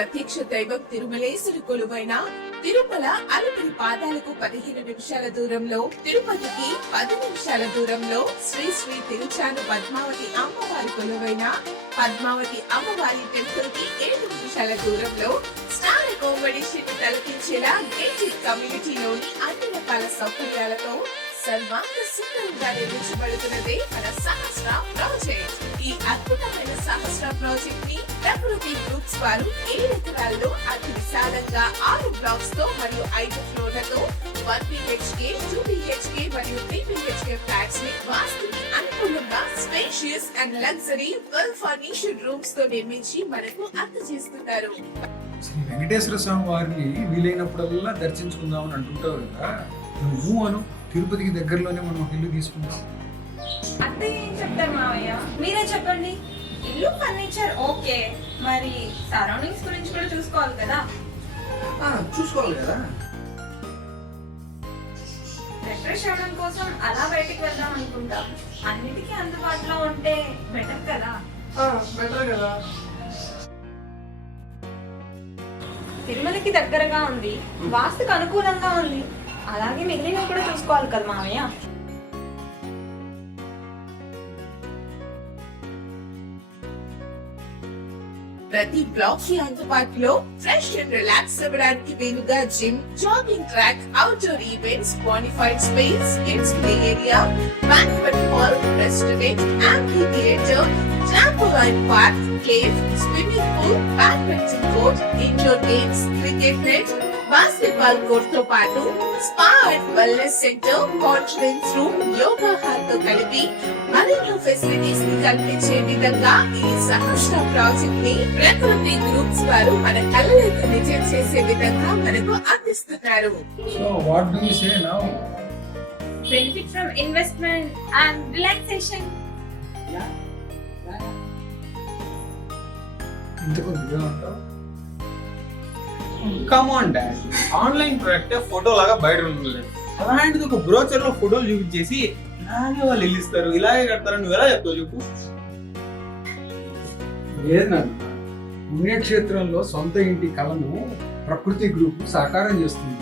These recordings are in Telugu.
ప్రత్యక్ష దైవం తిరుమలేశుడు కొలువైన తిరుమల అలిపిరి పాదాలకు 15 నిమిషాల దూరంలో, తిరుపతికి 10 నిమిషాల దూరంలో శ్రీ శ్రీ తిరుచాను పద్మావతి అమ్మవారి కొలువైన పద్మావతి అమ్మవారి టెంపుల్ కి 7 నిమిషాల దూరంలో స్టార్ అకామిడేషన్ తలపించేలా గేటెడ్ కమ్యూనిటీలోని అన్ని రకాల సౌకర్యాలతో సర్వాంగ సుందరంగా నిర్మించబడుతున్నదే మన సహస్ర ప్రాజెక్ట్. ఈ అద్భుతమైన సహస్ర ప్రాజెక్ట్ ని ప్రకృతి గ్రూప్స్ వారు 7 ఎకరాల్లో అతి విశాలంగా 6 బ్లాక్స్ తో మరియు 5 ఫ్లోర్లతో 1 BHK, 2 BHK మరియు 3 BHK ఫ్లాట్స్ ని వాస్తుకి అనుకూలంగా spacious and luxury well furnished rooms తో నిర్మించి మనకు అందజేస్తున్నారు. శ్రీ వెంకటేశ్వర స్వామి వారిని వీలైనప్పుడల్లా దర్శించుకుందామని అంటుంటారు కదా, నువ్వు అను తిరుపతికి దగ్గరలోనే మనం ఒక ఇల్లు తీసుకుందాం. అంటే ఏం చెప్తారు మావయ్య, మీరే చెప్పండి. ఇల్లు ఫర్నిచర్ ఓకే, మరి సరౌండింగ్స్ గురించి కూడా చూసుకోవాలి కదా. చూసుకోవాలి కదా. రిఫ్రెష్ అవ్వడం కోసం అలా బయటికి వెళ్దాం అనుకుంటాం. అన్నిటికీ అందుబాటులో ఉంటే బెటర్ కదా. బెటర్ కదా. తిరుమలకి దగ్గరగా ఉంది, వాస్తుకు అనుకూలంగా ఉంది, అలాగే మిగిలినవి కూడా చూసుకోవాలి కదా మావయ్య. ప్రతి బ్లాక్ కి అందుబాటులో ఫ్రెష్ అండ్ రిలాక్స్ అవ్వడానికి వీలుగా gym, jogging track, outdoor events, bonafide space, kids play area, banquet hall, restaurant, amphitheatre, trampoline park, cave, swimming pool, badminton court, indoor games, cricket net, basketball court తో పాటు spa and wellness centre, conference room, yoga hall తో కలిపి మరెన్నో ఫెసిలిటీస్ ని కల్పించే విధంగా ఈ సహస్ర ప్రాజెక్ట్ ని ప్రకృతి గ్రూప్స్ వారు మన కళలకు నిజం చేసే విధంగా మనకు అందిస్తున్నారు. So what do you say now? Benefit from investment and relaxation. ఇంతకు నువ్వేమంటావు? Come on dad, online product photo లాగా బయట ఉండలేదు. అలాంటిది ఒక బ్రోచర్ లో ఫోటోలు చూపించేసి ఇలాగే వాళ్ళు ఇల్లిస్తారు, ఇలాగే కడతారు, నువ్వు ఎలా చెప్తావు చెప్పు? లేదన్నా, పుణ్యక్షేత్రంలో సొంత ఇంటి కళను ప్రకృతి గ్రూప్ సాకారం చేస్తుంది.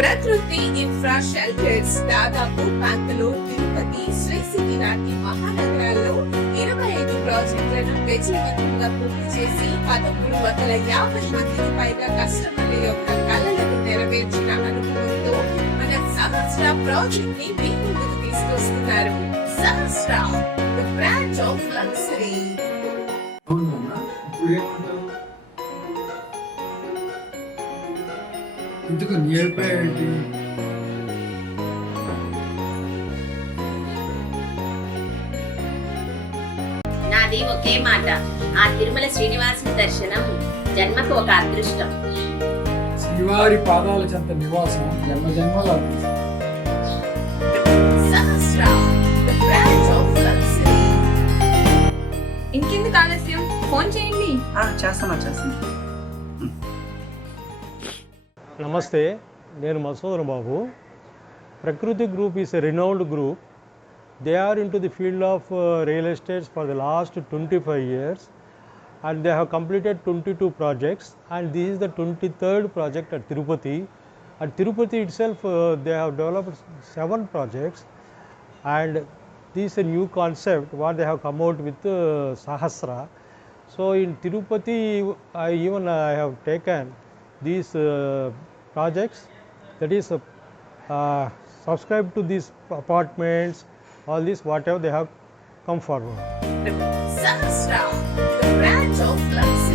ప్రకృతి ఇన్ఫ్రా షెల్టర్స్ దాదాపు బెంగళూరు, తిరుపతి, శ్రీ సిటీ లాంటి మహానగరాల్లో 25 ప్రాజెక్టులను విజయవంతంగా పూర్తి చేసి 1350 మందికి పైగా కస్టమర్ల యొక్క కళలను నెరవేర్చిన అనుభవంతో మన సహస్ర ప్రాజెక్ట్ ని మీ ముందుకు తీసుకొస్తున్నారు. సహస్ర, ది బ్రాండ్ ఆఫ్ లగ్జరీ. అవునన్నా, ఇప్పుడు ఏమంటావు? ఇంతకు నీ అభిప్రాయం ఏంటి? నాది ఒకే మాట, ఆ తిరుమల శ్రీనివాసుని దర్శనం జన్మకు ఒక అదృష్టం. శ్రీవారి పాదాల చెంత నివాసం జన్మ జన్మల అదృష్టం. సహస్ర, ది బ్రాండ్ ఆఫ్ లగ్జరీ. ఇంకెందుకు ఆలస్యం, ఫోన్ చేయండి. చేస్తాను. నమస్తే, నేను మసూదన్ బాబు. ప్రకృతి group is a renowned group. They are into the field of real estate for the last 25 years and they have completed 22 projects and this is the 23rd project at Tirupati. At Tirupati itself they have developed 7 projects and this is a new concept what they have come out with Sahasra. So in Tirupati I have taken these projects, that is subscribe to these apartments, all this whatever they have come forward. Sahasra, the brand of luxury.